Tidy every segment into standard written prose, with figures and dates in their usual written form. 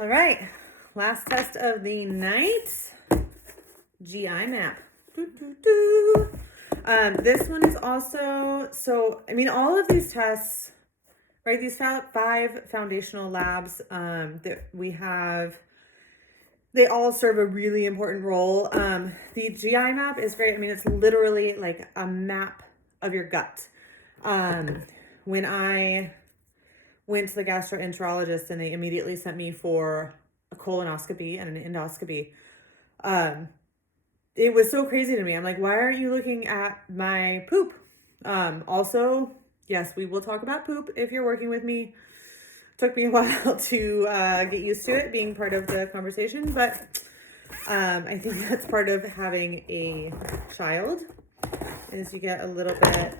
All right, last test of the night, GI map. This one is also, all of these tests, right, these 5 foundational labs that we have, they all serve a really important role. The GI map is great. I mean, it's literally like a map of your gut. When I went to the gastroenterologist and they immediately sent me for a colonoscopy and an endoscopy, it was so crazy to me. I'm like, why aren't you looking at my poop? Also, yes, we will talk about poop if you're working with me. Took me a while to get used to it being part of the conversation, but I think that's part of having a child, is you get a little bit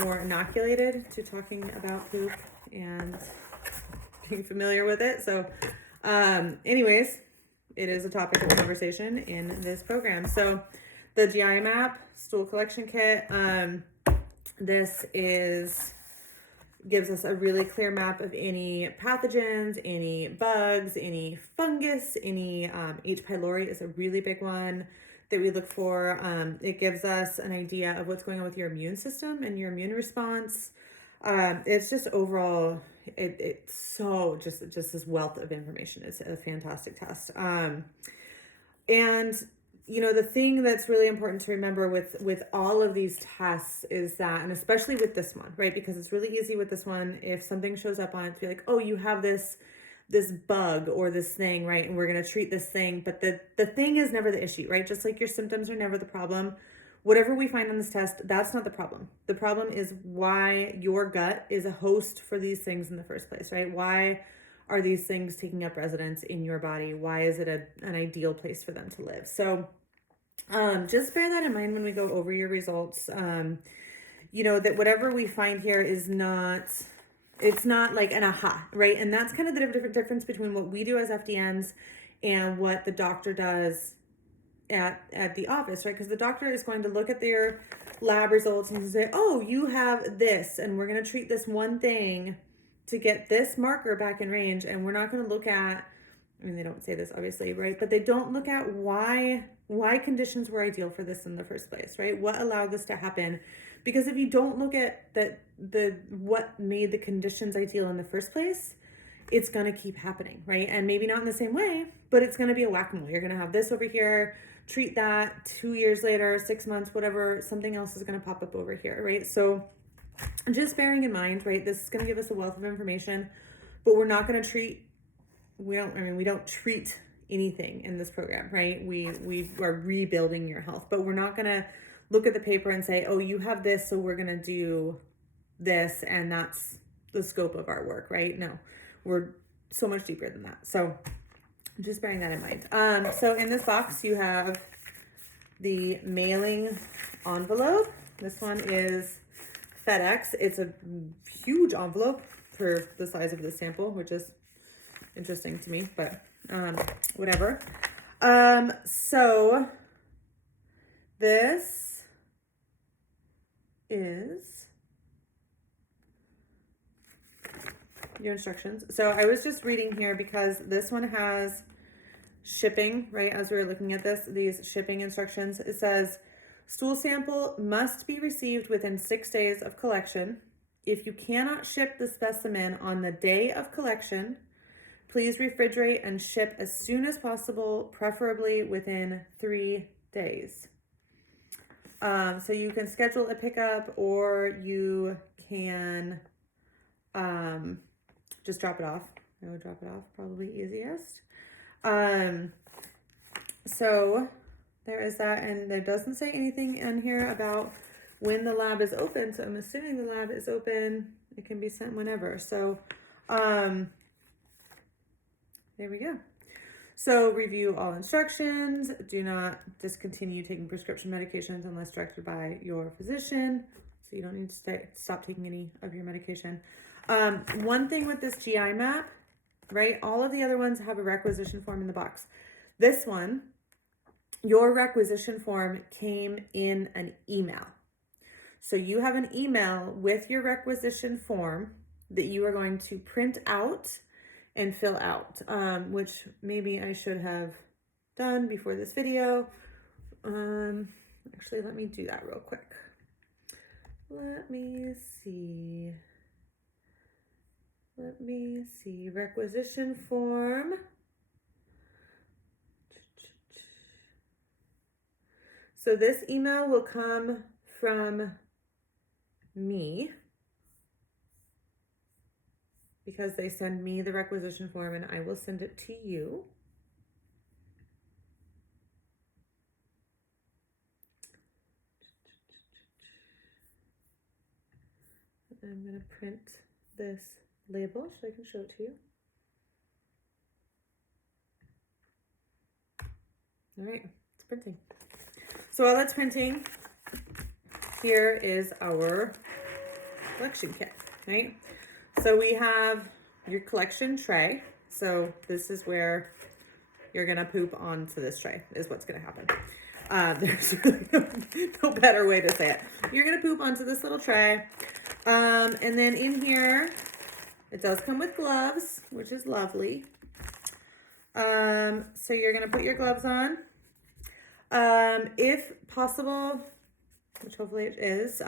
more inoculated to talking about poop and being familiar with it. So anyways, it is a topic of conversation in this program. So the GI map, stool collection kit, this gives us a really clear map of any pathogens, any bugs, any fungus, any H. pylori is a really big one that we look for. It gives us an idea of what's going on with your immune system and your immune response. It's just overall, it's so just this wealth of information. It's a fantastic test. And the thing that's really important to remember with all of these tests is that, and especially with this one, right? Because it's really easy with this one, if something shows up on it, to be like, oh, you have this bug or this thing, right? And we're going to treat this thing. But the thing is never the issue, right? Just like your symptoms are never the problem. Whatever we find on this test, that's not the problem. The problem is why your gut is a host for these things in the first place, right? Why are these things taking up residence in your body? Why is it an ideal place for them to live? So just bear that in mind when we go over your results. That whatever we find here is not, it's not like an aha, right? And that's kind of the difference between what we do as FDNs and what the doctor does at the office, right? Because the doctor is going to look at their lab results and say, oh, you have this, and we're going to treat this one thing to get this marker back in range. And we're not going to look at, I mean, they don't say this obviously, right? But they don't look at why conditions were ideal for this in the first place, right? What allowed this to happen? Because if you don't look at what made the conditions ideal in the first place, it's going to keep happening, right? And maybe not in the same way, but it's going to be a whack-a-mole. You're going to have this over here, treat that, 2 years later, 6 months, whatever, something else is going to pop up over here, right? So just bearing in mind, right, this is going to give us a wealth of information, but we're not going to treat, we don't treat anything in this program, right? We are rebuilding your health, but we're not going to look at the paper and say, oh, you have this, so we're going to do this, and that's the scope of our work, right? No, we're so much deeper than that. So just bearing that in mind. So in this box, you have the mailing envelope. This one is FedEx. It's a huge envelope for the size of the sample, which is interesting to me, but whatever. So this is your instructions. So I was just reading here because this one has shipping, right? As we were looking at these shipping instructions, it says stool sample must be received within 6 days of collection. If you cannot ship the specimen on the day of collection, please refrigerate and ship as soon as possible, preferably within 3 days. So you can schedule a pickup, or you can just drop it off. I would drop it off, probably easiest. So there is that, and there doesn't say anything in here about when the lab is open. So I'm assuming the lab is open. It can be sent whenever. So there we go. So review all instructions. Do not discontinue taking prescription medications unless directed by your physician. So you don't need to stop taking any of your medication. One thing with this GI map, right? All of the other ones have a requisition form in the box. This one, your requisition form came in an email. So you have an email with your requisition form that you are going to print out and fill out, which maybe I should have done before this video. Actually, let me do that real quick. Let me see. Requisition form. So this email will come from me because they send me the requisition form and I will send it to you. I'm going to print this label so I can show it to you. All right, it's printing. So while it's printing, here is our collection kit, right? So we have your collection tray. So this is where you're gonna poop onto this tray is what's gonna happen. There's really no better way to say it. You're gonna poop onto this little tray. And then in here, it does come with gloves, which is lovely. So you're gonna put your gloves on. If possible, which hopefully it is,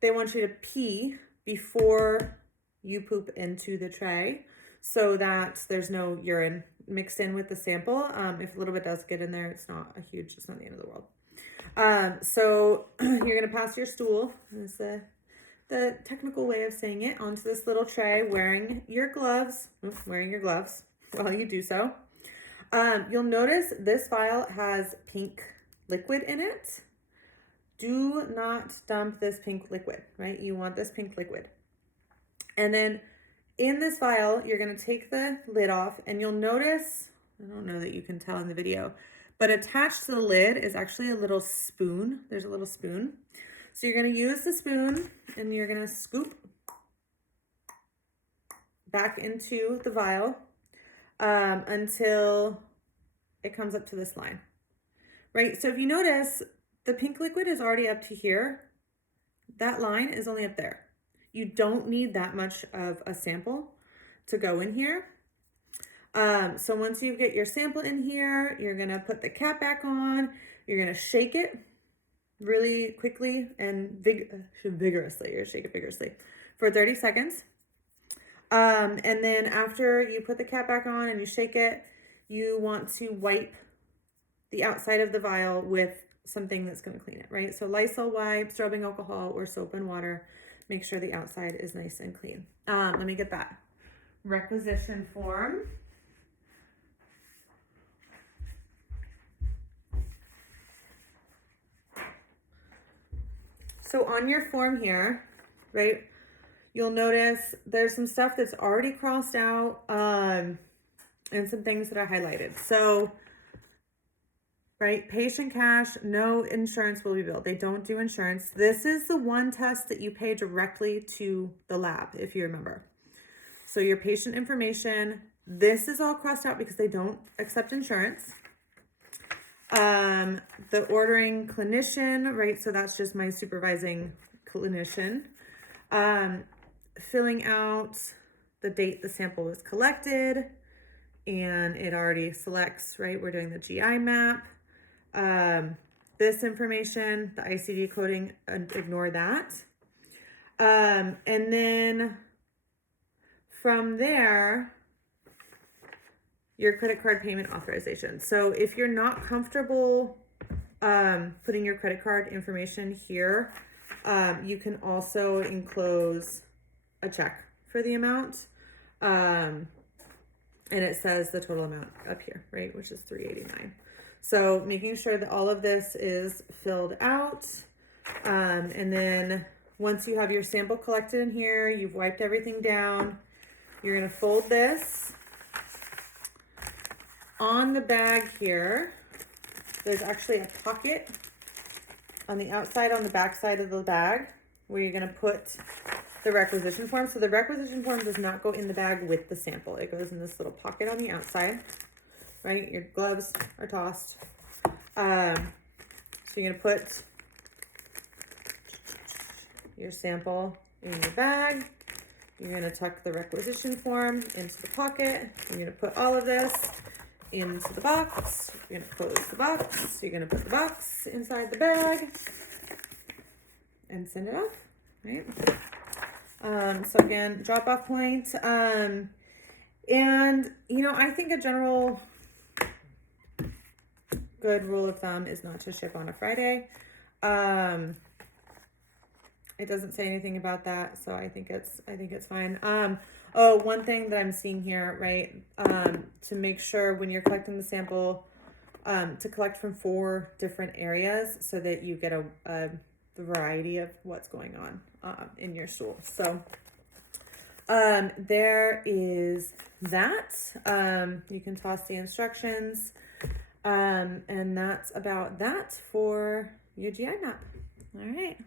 they want you to pee before you poop into the tray so that there's no urine mixed in with the sample. If a little bit does get in there, it's not the end of the world. So you're gonna pass your stool, is the technical way of saying it, onto this little tray wearing your gloves while you do so. You'll notice this vial has pink liquid in it. Do not dump this pink liquid, right? You want this pink liquid. And then in this vial, you're going to take the lid off and you'll notice, I don't know that you can tell in the video, but attached to the lid is actually a little spoon. There's a little spoon. So you're going to use the spoon and you're going to scoop back into the vial until it comes up to this line, right? So if you notice, the pink liquid is already up to here. That line is only up there. You don't need that much of a sample to go in here. So once you get your sample in here, you're gonna put the cap back on. You're gonna shake it really quickly and vigorously. You're shake it vigorously for 30 seconds. And then after you put the cap back on and you shake it, you want to wipe the outside of the vial with something that's going to clean it, right? So Lysol wipes, rubbing alcohol, or soap and water. Make sure the outside is nice and clean. Let me get that requisition form. So on your form here, right, you'll notice there's some stuff that's already crossed out and some things that are highlighted. So, right, patient cash, no insurance will be billed. They don't do insurance. This is the one test that you pay directly to the lab, if you remember. So your patient information, this is all crossed out because they don't accept insurance. The ordering clinician, right? So that's just my supervising clinician. Filling out the date the sample was collected, and it already selects, right? We're doing the GI map. This information, the ICD coding, ignore that. And then from there, your credit card payment authorization. So if you're not comfortable putting your credit card information here, you can also enclose a check for the amount. And it says the total amount up here, right? Which is $389. So making sure that all of this is filled out. And then once you have your sample collected in here, you've wiped everything down, you're gonna fold this. On the bag here, there's actually a pocket on the outside, on the back side of the bag, where you're gonna put the requisition form. So the requisition form does not go in the bag with the sample. It goes in this little pocket on the outside, right? Your gloves are tossed. So you're gonna put your sample in your bag. You're going to tuck the requisition form into the pocket. You're going to put all of this into the box. You're going to close the box. You're going to put the box inside the bag and send it off, right? So again, drop off point. And, you know, I think a general good rule of thumb is not to ship on a Friday. It doesn't say anything about that, so I think it's fine. Oh, one thing that I'm seeing here, right? To make sure when you're collecting the sample, to collect from 4 different areas so that you get a variety of what's going on in your stool. So there is that. You can toss the instructions, and that's about that for your GI map. All right.